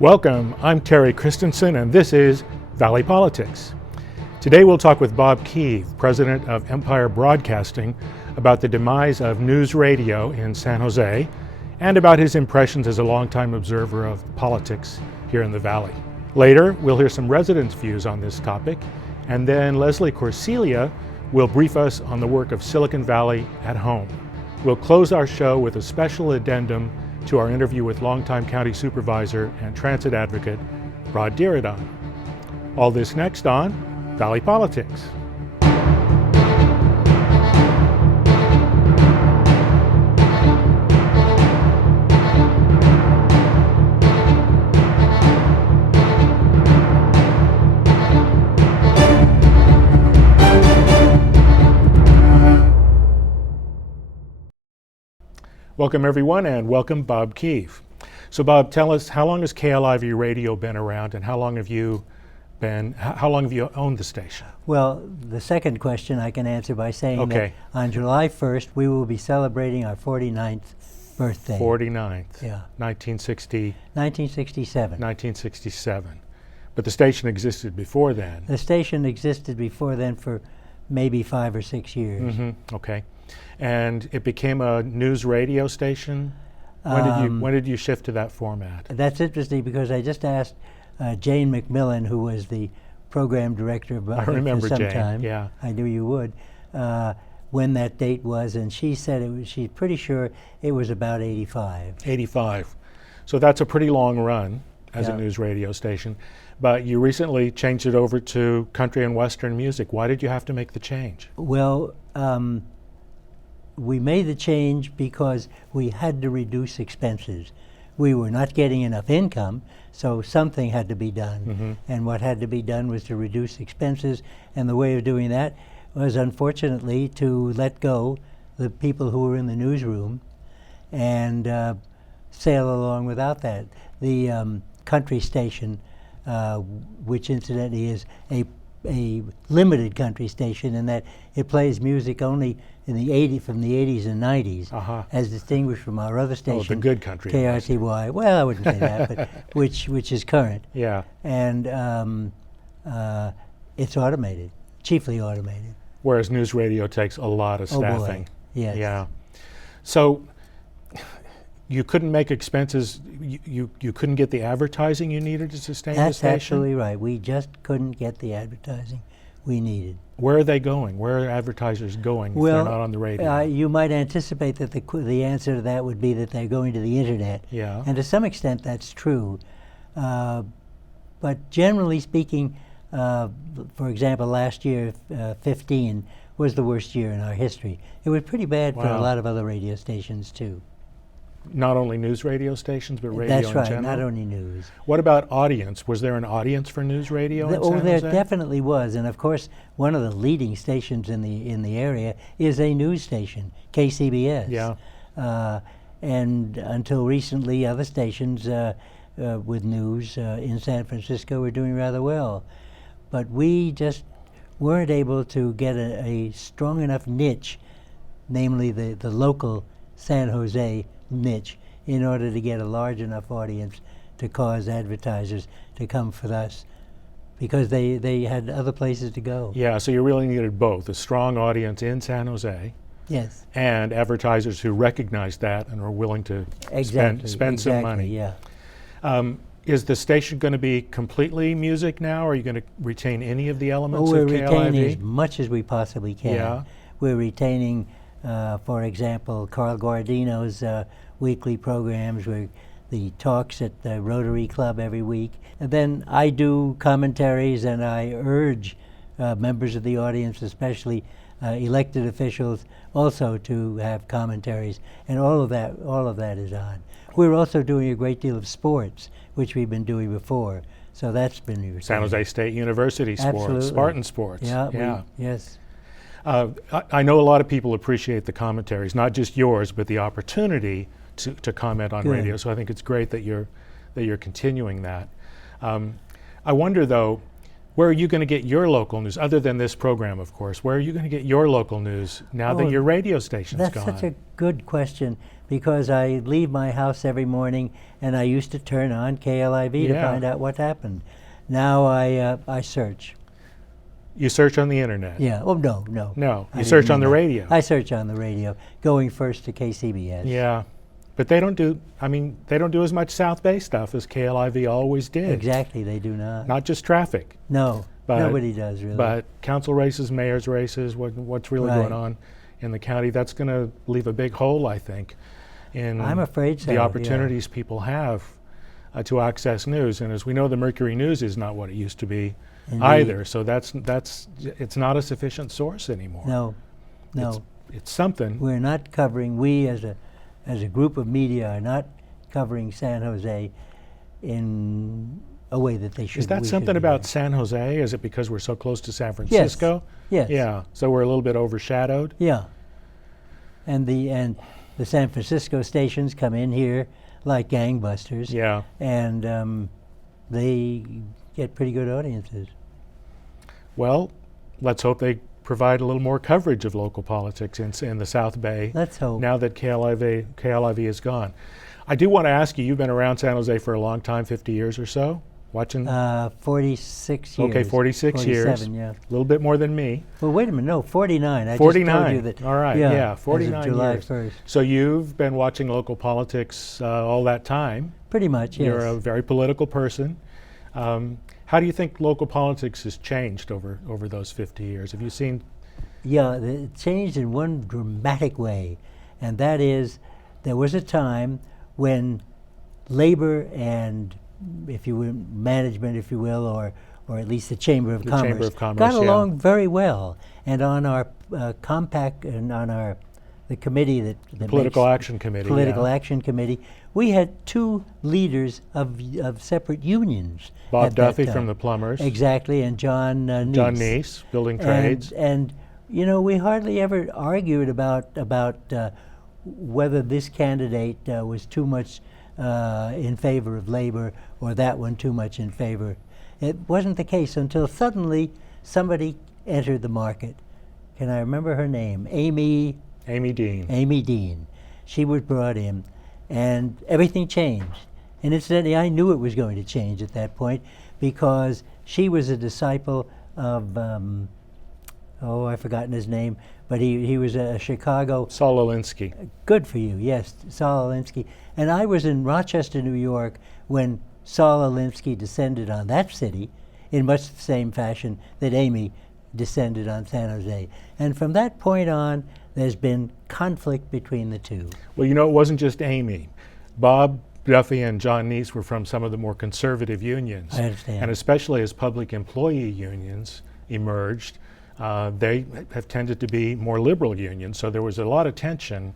Welcome, I'm Terry Christensen, and this is Valley Politics. Today we'll talk with Bob Kieve, president of Empire Broadcasting, about the demise of news radio in San Jose and about his impressions as a longtime observer of politics here in the Valley. Later, we'll hear some residents' views on this topic, and then Leslye Corsiglia will brief us on the work of Silicon Valley at home. We'll close our show with a special addendum to our interview with longtime county supervisor and transit advocate, Rod Diridon. All this next on Valley Politics. Welcome everyone, and welcome Bob Kieve. So Bob, tell us, how long has KLIV Radio been around, and how long have you owned the station? Well, the second question I can answer by saying that on July 1st we will be celebrating our 49th birthday. 49th. Yeah. 1967. 1967. But the station existed before then. The station existed before then for maybe 5 or 6 years. Mm-hmm. Okay. And it became a news radio station? When did you shift to that format? That's interesting because I just asked Jane McMillan, who was the program director of I remember for some Jane, time. yeah. I knew you would. When that date was, and she said she's pretty sure it was about 85. 85. So that's a pretty long run as a news radio station. But you recently changed it over to country and western music. Why did you have to make the change? Well, we made the change because we had to reduce expenses. We were not getting enough income, so something had to be done. Mm-hmm. And what had to be done was to reduce expenses, and the way of doing that was, unfortunately, to let go the people who were in the newsroom and sail along without that. The country station, which incidentally is a limited country station in that it plays music only in the from the 80s and 90s, as distinguished from our other station, the good country, KRTY. Well, I wouldn't say that, but which is current. Yeah. And it's automated, chiefly automated. Whereas news radio takes a lot of staffing. Oh boy. Yes. Yeah. So you couldn't make expenses. You couldn't get the advertising you needed to sustain the station? That's absolutely right. We just couldn't get the advertising we needed. Where are they going? Where are advertisers going if they're not on the radio? You might anticipate that the answer to that would be that they're going to the internet. Yeah. And to some extent that's true. But generally speaking, for example, last year, 15, was the worst year in our history. It was pretty bad for a lot of other radio stations too. Not only news radio stations, but radio in general? That's right, not only news. What about audience? Was there an audience for news radio in San Jose? There definitely was, and of course, one of the leading stations in the area is a news station, KCBS. Yeah. And until recently, other stations with news in San Francisco were doing rather well. But we just weren't able to get a strong enough niche, namely the local San Jose niche, in order to get a large enough audience to cause advertisers to come for us, because they had other places to go. Yeah, so you really needed both, a strong audience in San Jose, yes, and advertisers who recognized that and are willing to spend some money. Yeah. Is the station going to be completely music now, or are you going to retain any of the elements we're of KLIV? retaining as much as we possibly can. Yeah. We're retaining, for example, Carl Guardino's weekly programs, the talks at the Rotary Club every week. And then I do commentaries, and I urge members of the audience, especially elected officials, also to have commentaries, and all of that is on. We're also doing a great deal of sports, which we've been doing before, so that's been retained. San Jose State University sports, Absolutely. Spartan sports. Yeah. Yes. I know a lot of people appreciate the commentaries, not just yours, but the opportunity to comment on radio. So I think it's great that you're continuing that. I wonder though, where are you going to get your local news, other than this program, of course? Where are you going to get your local news now that your radio station's gone? That's such a good question, because I leave my house every morning and I used to turn on KLIV to Yeah. find out what happened. Now I search. You search on the internet. Yeah. Oh no. No, I you didn't search on mean the that. radio. I search on the radio, going first to KCBS. Yeah, but they don't do. I mean, they don't do as much South Bay stuff as KLIV always did. Exactly, they do not. Not just traffic, No, but- nobody does really. but council races, mayor's races, what's really Right. going on in the county. That's going to leave a big hole, I think, in I'm afraid so, the yeah. opportunities people have to access news. And as we know, the Mercury News is not what it used to be Indeed. either. So it's not a sufficient source anymore. No, no. It's something. We're not covering, we as a group of media are not covering San Jose in a way that they should. Is that we should something be about doing. San Jose? Is it because we're so close to San Francisco? Yes. Yeah. So we're a little bit overshadowed. Yeah. And the San Francisco stations come in here like gangbusters. Yeah. And they get pretty good audiences. Well, let's hope they provide a little more coverage of local politics in the South Bay. Let's hope. Now that KLIV is gone. I do want to ask you, you've been around San Jose for a long time, 50 years or so, watching? 46 years. Okay, 46 years. 47, yeah. A little bit more than me. Well, wait a minute, no, 49. I 49. just told you that. All right, yeah, as of 49 July years. 1st. So you've been watching local politics all that time. Pretty much, yes. You're a very political person. How do you think local politics has changed over those 50 years? Have you seen? Yeah, it changed in one dramatic way, and that is there was a time when labor and, if you will, management, if you will, or at least the Chamber of Commerce, Chamber of Commerce, got yeah. along very well. And on our compact and on the committee that Political makes Action Committee. Political yeah. Action Committee, we had two leaders of separate unions. Bob at that Duffy time. from the Plumbers. Exactly, and John Neese. John Neese, Building Trades. And you know, we hardly ever argued about whether this candidate was too much in favor of labor or that one too much in favor. It wasn't the case until suddenly somebody entered the market. Can I remember her name? Amy Dean. Amy Dean. She was brought in, and everything changed. And incidentally, I knew it was going to change at that point because she was a disciple of, I've forgotten his name, but he was a Chicago. Saul Alinsky. Good for you, yes, Saul Alinsky. And I was in Rochester, New York, when Saul Alinsky descended on that city in much the same fashion that Amy descended on San Jose. And from that point on, there's been conflict between the two. Well, you know, it wasn't just Amy. Bob Duffy and John Neese were from some of the more conservative unions. I understand. And especially as public employee unions emerged, they have tended to be more liberal unions. So there was a lot of tension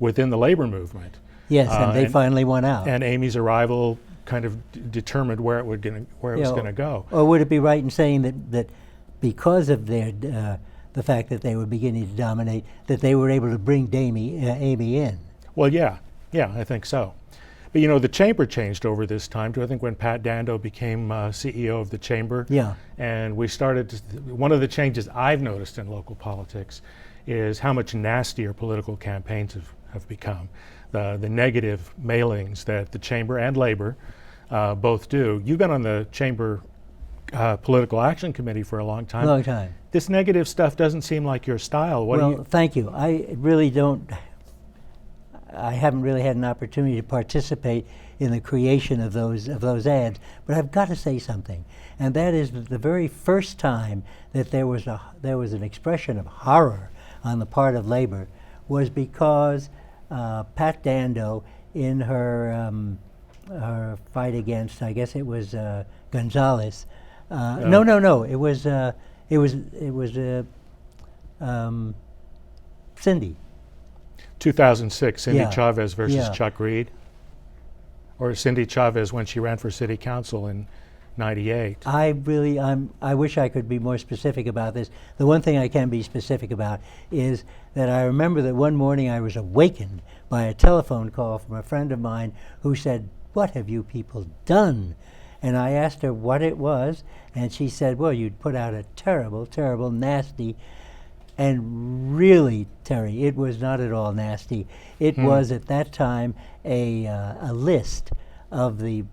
within the labor movement. Yes, and they finally won out. And Amy's arrival kind of determined where it was going to go. Or would it be right in saying that because of their the fact that they were beginning to dominate, that they were able to bring Amy in? Well, yeah, I think so. But you know, the chamber changed over this time too. I think when Pat Dando became CEO of the chamber, Yeah. and we started one of the changes I've noticed in local politics is how much nastier political campaigns have become. The negative mailings that the chamber and labor both do. You've been on the chamber Political Action Committee for a long time. Long time. This negative stuff doesn't seem like your style. What do Well, you? thank you. I really don't. I haven't really had an opportunity to participate in the creation of those ads, but I've got to say something, and that is that the very first time that there was an expression of horror on the part of labor was because Pat Dando, in her fight against, I guess it was Gonzalez. No. It was Cindy. 2006, Cindy Yeah. Chavez versus Yeah. Chuck Reed, or Cindy Chavez when she ran for city council in '98. I wish I could be more specific about this. The one thing I can be specific about is that I remember that one morning I was awakened by a telephone call from a friend of mine who said, "What have you people done?" And I asked her what it was, and she said, "Well, you'd put out a terrible, terrible, nasty And really, Terry, it was not at all nasty. It was at that time a list of the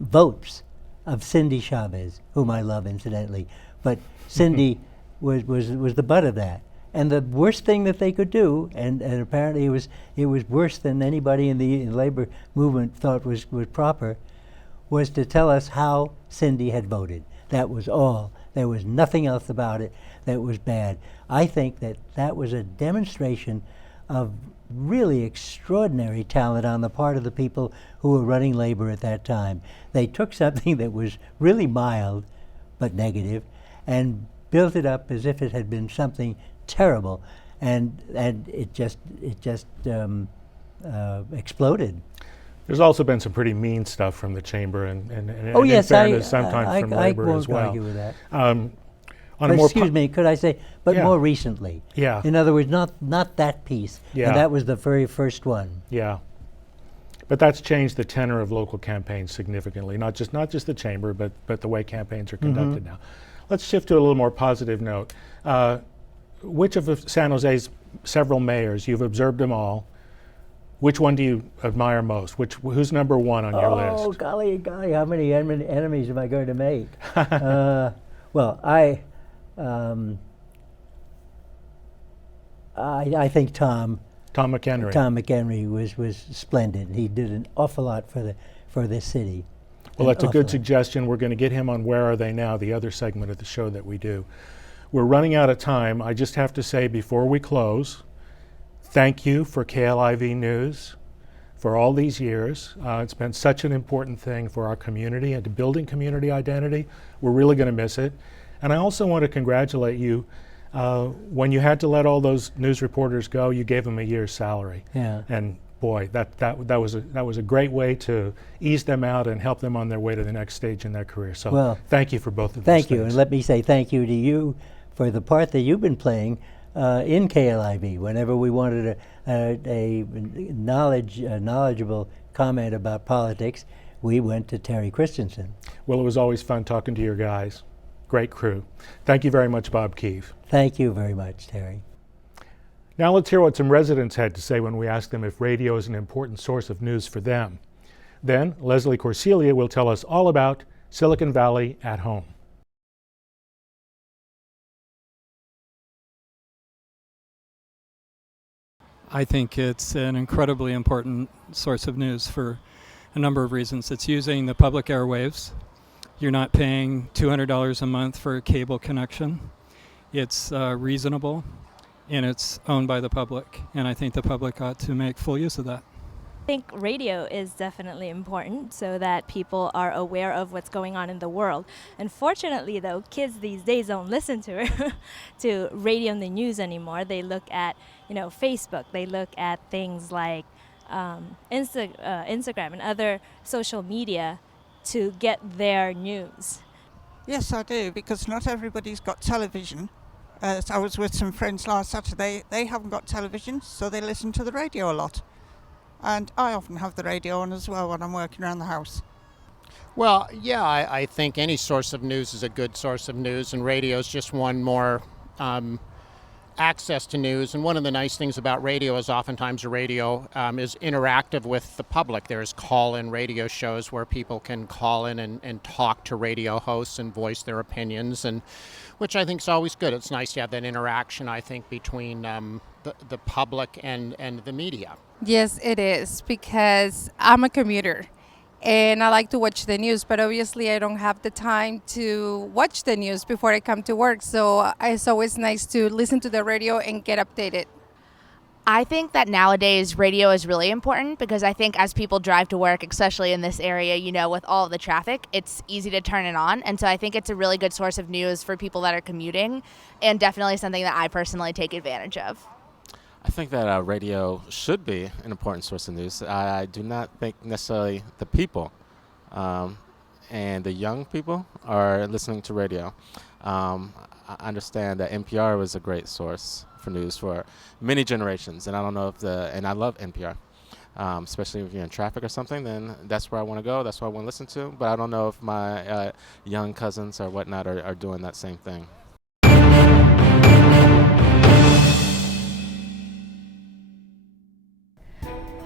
votes of Cindy Chavez, whom I love incidentally. But Cindy was the butt of that. And the worst thing that they could do, and apparently it was worse than anybody in the labor movement thought was proper, was to tell us how Cindy had voted. That was all. There was nothing else about it that was bad. I think that was a demonstration of really extraordinary talent on the part of the people who were running labor at that time. They took something that was really mild but negative and built it up as if it had been something terrible, and it just exploded. There's also been some pretty mean stuff from the chamber, and Oh in yes, fairness, sometimes from I labor won't as well. argue with that. On a more Excuse me, could I say, but Yeah. more recently. Yeah. In other words, not that piece. Yeah. And that was the very first one. Yeah, but that's changed the tenor of local campaigns significantly. Not just the chamber, but the way campaigns are conducted now. Let's shift to a little more positive note. Which of San Jose's several mayors, you've observed them all, which one do you admire most? Who's number one on your list? Oh, golly, how many enemies am I going to make? Well, I think Tom McHenry. Tom McHenry was splendid. He did an awful lot for this city. Well, that's a An good awful lot. suggestion. We're going to get him on Where Are They Now, the other segment of the show that we do. We're running out of time. I just have to say before we close, thank you for KLIV News for all these years. It's been such an important thing for our community and to building community identity. We're really going to miss it. And I also want to congratulate you. When you had to let all those news reporters go, you gave them a year's salary. Yeah. And boy, that was a great way to ease them out and help them on their way to the next stage in their career. So Well, thank you for both of those Thank you, things. and let me say thank you to you for the part that you've been playing in KLIV. Whenever we wanted a knowledgeable comment about politics, we went to Terry Christensen. Well, it was always fun talking to your guys. Great crew. Thank you very much, Bob Kieve. Thank you very much, Terry. Now let's hear what some residents had to say when we asked them if radio is an important source of news for them. Then Leslye Corsiglia will tell us all about Silicon Valley at home. I think it's an incredibly important source of news for a number of reasons. It's using the public airwaves. You're not paying $200 a month for a cable connection. It's reasonable, and it's owned by the public. And I think the public ought to make full use of that. I think radio is definitely important so that people are aware of what's going on in the world. Unfortunately, though, kids these days don't listen to to radio and the news anymore. They look at, Facebook. They look at things like Instagram and other social media to get their news. Yes, I do, because not everybody's got television. I was with some friends last Saturday. They haven't got television, so they listen to the radio a lot. And I often have the radio on as well when I'm working around the house. Well, yeah, I think any source of news is a good source of news, and radio is just one more access to news. And one of the nice things about radio is oftentimes the radio is interactive with the public. There's call-in radio shows where people can call in and talk to radio hosts and voice their opinions, and which I think is always good. It's nice to have that interaction, I think, between the public and the media. Yes, it is, because I'm a commuter and I like to watch the news, but obviously I don't have the time to watch the news before I come to work. So it's always nice to listen to the radio and get updated. I think that nowadays radio is really important because I think as people drive to work, especially in this area, with all of the traffic, it's easy to turn it on. And so I think it's a really good source of news for people that are commuting, and definitely something that I personally take advantage of. I think that radio should be an important source of news. I do not think necessarily the people and the young people are listening to radio. I understand that NPR was a great source for news for many generations, and I don't know and I love NPR. especially if you're in traffic or something, then that's where I want to go. That's what I want to listen to. But I don't know if my young cousins or whatnot are doing that same thing.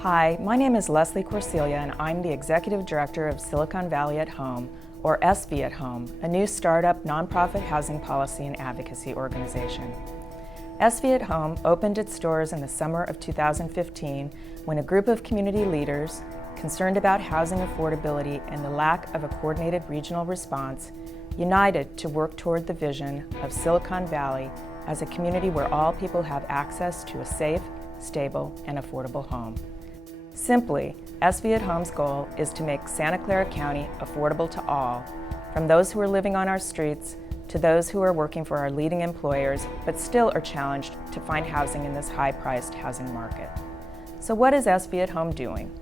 Hi, my name is Leslye Corsiglia, and I'm the Executive Director of Silicon Valley at Home, or SV at Home, a new startup nonprofit housing policy and advocacy organization. SV at Home opened its doors in the summer of 2015 when a group of community leaders, concerned about housing affordability and the lack of a coordinated regional response, united to work toward the vision of Silicon Valley as a community where all people have access to a safe, stable, and affordable home. Simply, SV at Home's goal is to make Santa Clara County affordable to all, from those who are living on our streets to those who are working for our leading employers but still are challenged to find housing in this high-priced housing market. So what is SV at Home doing?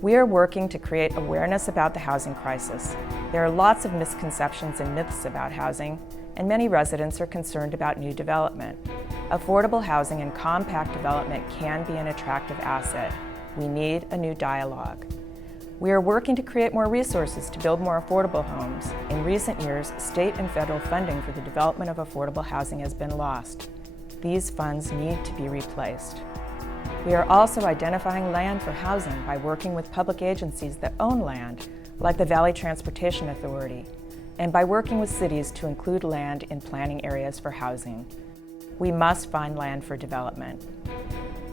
We are working to create awareness about the housing crisis. There are lots of misconceptions and myths about housing, and many residents are concerned about new development. Affordable housing and compact development can be an attractive asset. We need a new dialogue. We are working to create more resources to build more affordable homes. In recent years, state and federal funding for the development of affordable housing has been lost. These funds need to be replaced. We are also identifying land for housing by working with public agencies that own land, like the Valley Transportation Authority, and by working with cities to include land in planning areas for housing. We must find land for development.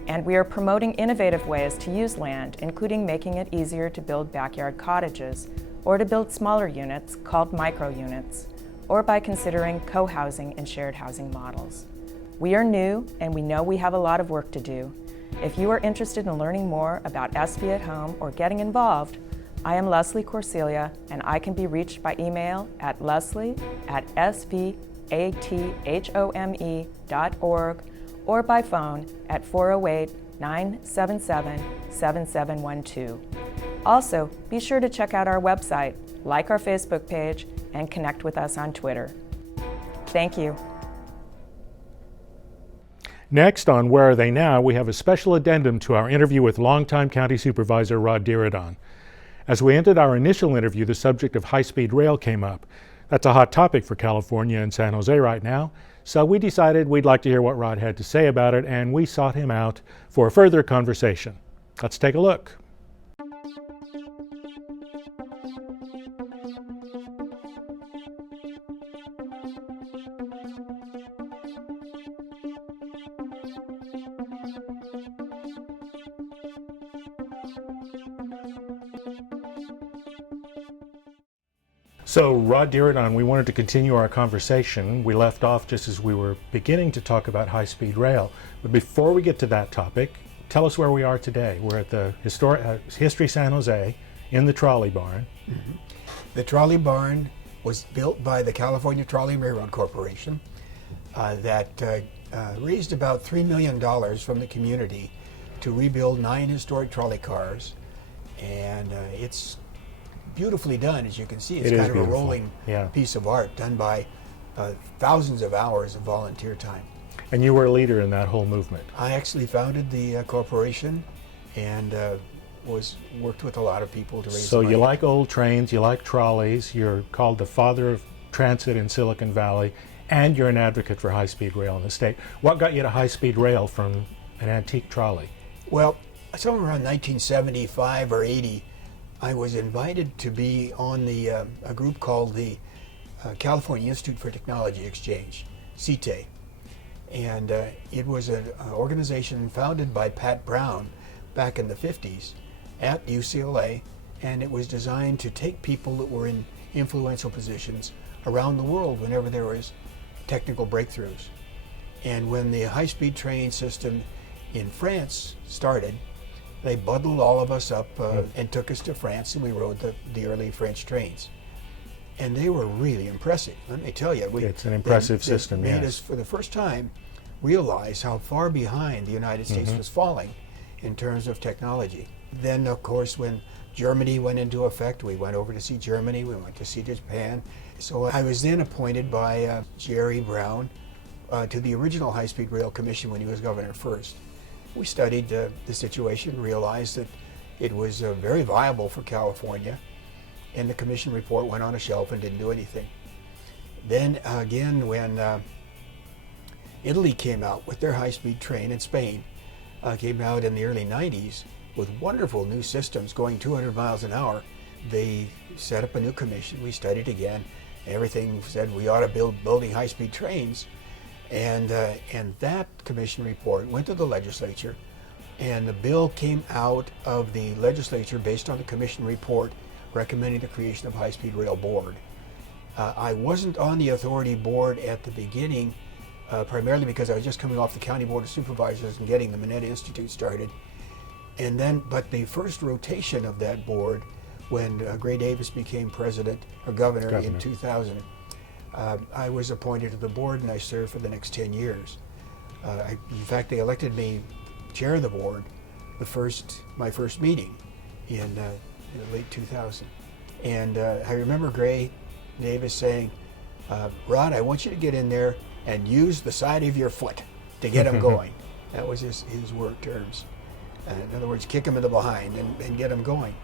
And we are promoting innovative ways to use land, including making it easier to build backyard cottages, or to build smaller units called micro-units, or by considering co-housing and shared housing models. We are new, and we know we have a lot of work to do. If you are interested in learning more about SV at Home or getting involved, I am Leslye Corsiglia, and I can be reached by email at leslie@svathome.org or by phone at 408-977-7712. Also, be sure to check out our website, like our Facebook page, and connect with us on Twitter. Thank you. Next on Where Are They Now, we have a special addendum to our interview with longtime County Supervisor Rod Diridon. As we ended our initial interview, the subject of high-speed rail came up. That's a hot topic for California and San Jose right now, so we decided we'd like to hear what Rod had to say about it, and we sought him out for a further conversation. Let's take a look. So, Rod Diridon, we wanted to continue our conversation. We left off just as we were beginning to talk about high-speed rail. But before we get to that topic, tell us where we are today. We're at the History San Jose in the trolley barn. Mm-hmm. The trolley barn was built by the California Trolley and Railroad Corporation that raised about $3 million from the community to rebuild 9 historic trolley cars. And it's beautifully done, as you can see. It's kind of a rolling piece of art done by thousands of hours of volunteer time. And you were a leader in that whole movement. I actually founded the corporation and worked with a lot of people to raise So money. you like old trains, you like trolleys, you're called the father of transit in Silicon Valley, and you're an advocate for high-speed rail in the state. What got you to high-speed rail from an antique trolley? Well, somewhere around 1975 or 80, I was invited to be on a group called the California Institute for Technology Exchange, CITE. And it was an organization founded by Pat Brown back in the 50s at UCLA, and it was designed to take people that were in influential positions around the world whenever there was technical breakthroughs. And when the high-speed train system in France started, they bundled all of us up and took us to France, and we rode the early French trains. And they were really impressive, let me tell you. It's an impressive system, They made us, for the first time, realize how far behind the United States was falling in terms of technology. Then, of course, when Germany went into effect, we went over to see Germany, we went to see Japan. So I was then appointed by Jerry Brown to the original High-Speed Rail Commission when he was governor first. we studied the situation, realized that it was very viable for California, and the commission report went on a shelf and didn't do anything. Then again, when Italy came out with their high-speed train, in Spain came out in the early 90s with wonderful new systems going 200 miles an hour, they set up a new commission. We studied again. Everything said we ought to building high-speed trains, and that commission report went to the legislature, and the bill came out of the legislature based on the commission report recommending the creation of high-speed rail board. I wasn't on the authority board at the beginning, primarily because I was just coming off the County Board of Supervisors and getting the Mineta Institute started. And then, but the first rotation of that board, when Gray Davis became president or governor in 2000, I was appointed to the board and I served for the next 10 years. In fact, they elected me chair of the board my first meeting in late 2000. And I remember Gray Davis saying, Rod, I want you to get in there and use the side of your foot to get them going. That was his word terms. In other words, kick them in the behind and get them going.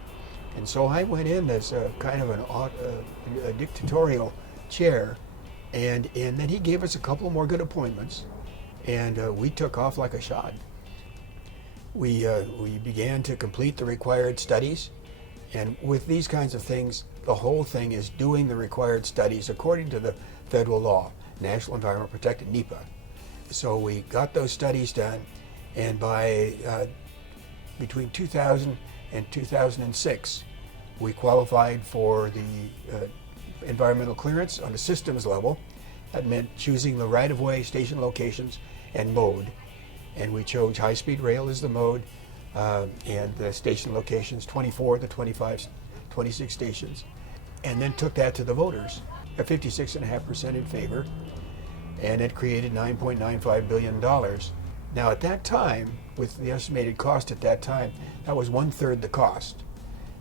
And so I went in as a kind of a dictatorial chair, and then he gave us a couple more good appointments, and we took off like a shot. We began to complete the required studies, and with these kinds of things, the whole thing is doing the required studies according to the federal law, National Environment Protected, NEPA. So we got those studies done, and by between 2000 and 2006, we qualified for the environmental clearance on a systems level. That meant choosing the right-of-way, station locations, and mode. And we chose high-speed rail as the mode, and the station locations, 24 to 25, 26 stations, and then took that to the voters, at 56.5% in favor, and it created $9.95 billion. Now at that time, with the estimated cost at that time, that was 1/3 the cost.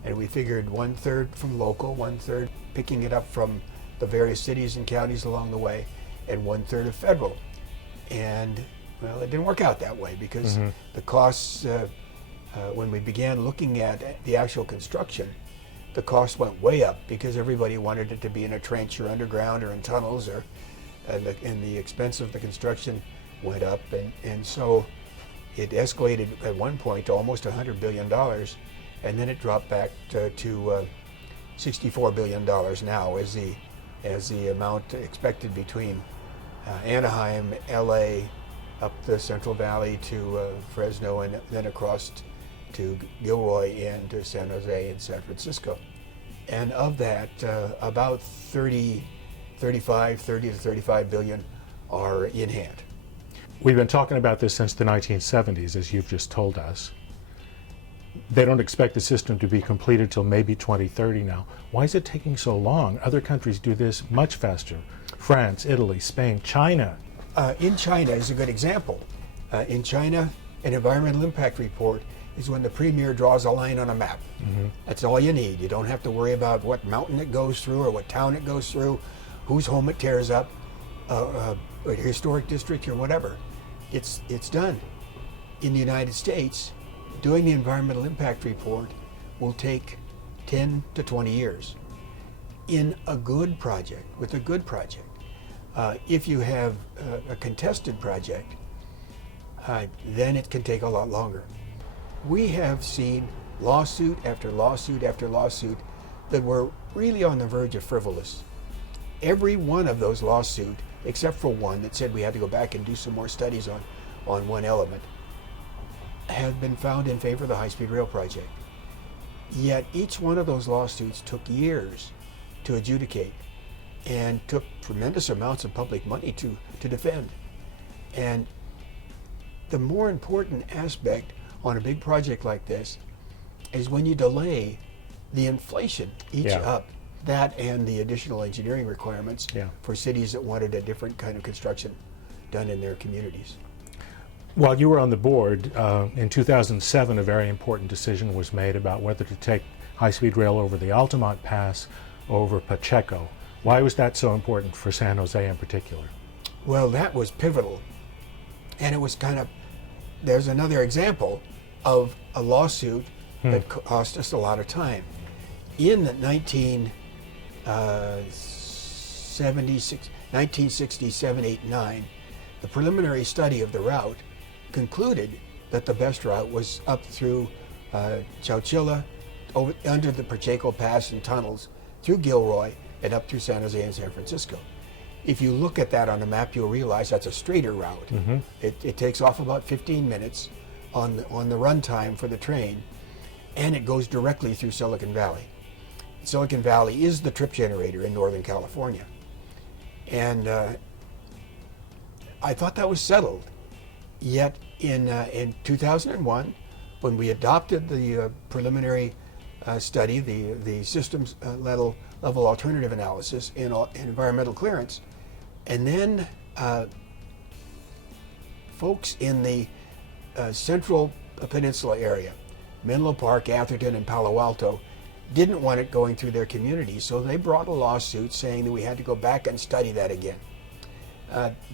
And we figured 1/3 from local, 1/3 picking it up from the various cities and counties along the way, and 1/3 of federal. And well, it didn't work out that way because the costs, when we began looking at the actual construction, the cost went way up because everybody wanted it to be in a trench or underground or in tunnels, and the expense of the construction went up, and so it escalated at one point to almost $100 billion, and then it dropped back to $64 billion now as the amount expected between Anaheim, LA, up the Central Valley to Fresno, and then across to Gilroy and to San Jose and San Francisco. And of that, about 30 to 35 billion are in hand. We've been talking about this since the 1970s, as you've just told us. They don't expect the system to be completed till maybe 2030 now. Why is it taking so long? Other countries do this much faster. France, Italy, Spain, China. In China is a good example. In China, an environmental impact report is when the premier draws a line on a map. That's all you need. You don't have to worry about what mountain it goes through or what town it goes through, whose home it tears up, a historic district or whatever. It's done. In the United States, doing the environmental impact report will take 10 to 20 years. In a good project, with a good project. If you have a contested project, then it can take a lot longer. We have seen lawsuit after lawsuit after lawsuit that were really on the verge of frivolous. Every one of those lawsuits, except for one that said we had to go back and do some more studies on one element, have been found in favor of the high-speed rail project. Yet each one of those lawsuits took years to adjudicate and took tremendous amounts of public money to defend. And the more important aspect on a big project like this is when you delay, the inflation eats up that and the additional engineering requirements for cities that wanted a different kind of construction done in their communities. While you were on the board, in 2007, a very important decision was made about whether to take high-speed rail over the Altamont Pass over Pacheco. Why was that so important for San Jose in particular? Well, that was pivotal, and it was kind of there's another example of a lawsuit that cost us a lot of time. In 1967, 8, 9, the preliminary study of the route concluded that the best route was up through Chowchilla, under the Pacheco Pass and tunnels, through Gilroy, and up through San Jose and San Francisco. If you look at that on a map, you'll realize that's a straighter route. It takes off about 15 minutes on the run time for the train, and it goes directly through Silicon Valley. Silicon Valley is the trip generator in Northern California. And I thought that was settled. Yet in 2001, when we adopted the preliminary study, the systems level alternative analysis in environmental clearance, and then folks in the central peninsula area, Menlo Park, Atherton, and Palo Alto, didn't want it going through their community, so they brought a lawsuit saying that we had to go back and study that again.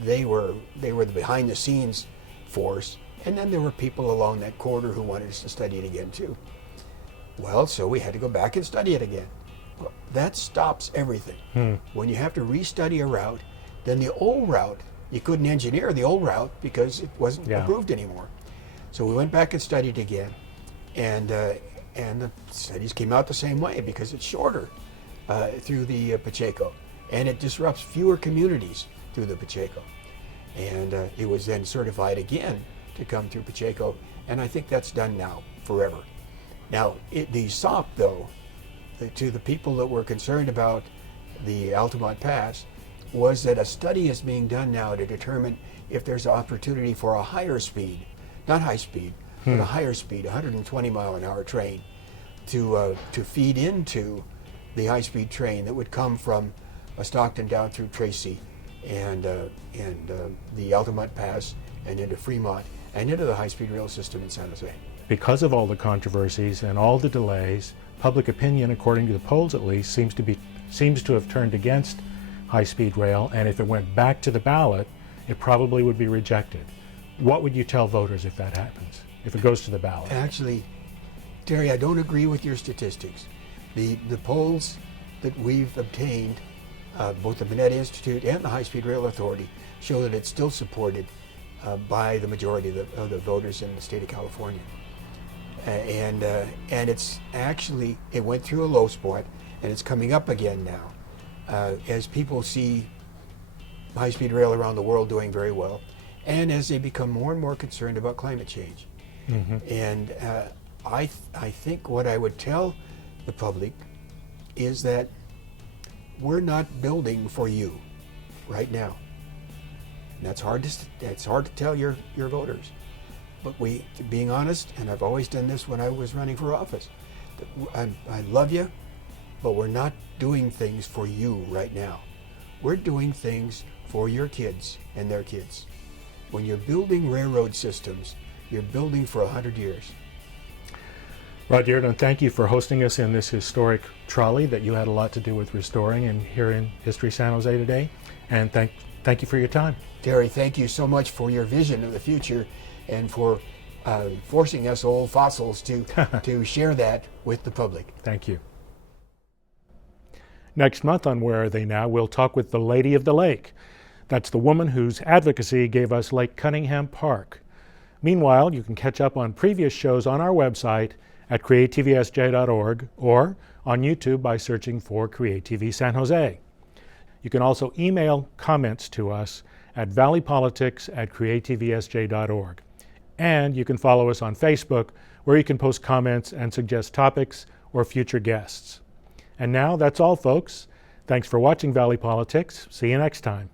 They were the behind-the-scenes force, and then there were people along that corridor who wanted us to study it again too. Well, so we had to go back and study it again. Well, that stops everything. When you have to restudy a route, then the old route, you couldn't engineer the old route because it wasn't approved anymore. So we went back and studied again, and the studies came out the same way because it's shorter through the Pacheco, and it disrupts fewer communities through the Pacheco. And it was then certified again to come through Pacheco, and I think that's done now, forever. Now, the SOP, though, to the people that were concerned about the Altamont Pass, was that a study is being done now to determine if there's an opportunity for a higher speed, not high speed, but a higher speed, 120-mile-an-hour train, to feed into the high-speed train that would come from Stockton down through Tracy and the Altamont Pass and into Fremont and into the high-speed rail system in San Jose. Because of all the controversies and all the delays, public opinion, according to the polls at least, seems to have turned against high-speed rail, and if it went back to the ballot, it probably would be rejected. What would you tell voters if that happens, if it goes to the ballot? Actually, Terry, I don't agree with your statistics. The polls that we've obtained, both the Mineta Institute and the High Speed Rail Authority, show that it's still supported by the majority of the voters in the state of California. And it's actually, it went through a low spot, and it's coming up again now. As people see high-speed rail around the world doing very well, and as they become more and more concerned about climate change. And I think what I would tell the public is that we're not building for you right now. And that's hard to tell your voters. But being honest, and I've always done this when I was running for office, I love you, but we're not doing things for you right now. We're doing things for your kids and their kids. When you're building railroad systems, you're building for 100 years. Rod Diridon, thank you for hosting us in this historic trolley that you had a lot to do with restoring and here in History San Jose today. And thank you for your time. Terry, thank you so much for your vision of the future and for forcing us old fossils to share that with the public. Thank you. Next month on Where Are They Now, we'll talk with the Lady of the Lake. That's the woman whose advocacy gave us Lake Cunningham Park. Meanwhile, you can catch up on previous shows on our website at creatvsj.org or on YouTube by searching for CreaTV San Jose. You can also email comments to us at valleypolitics@creatvsj.org. And you can follow us on Facebook, where you can post comments and suggest topics or future guests. And now, that's all, folks. Thanks for watching Valley Politics. See you next time.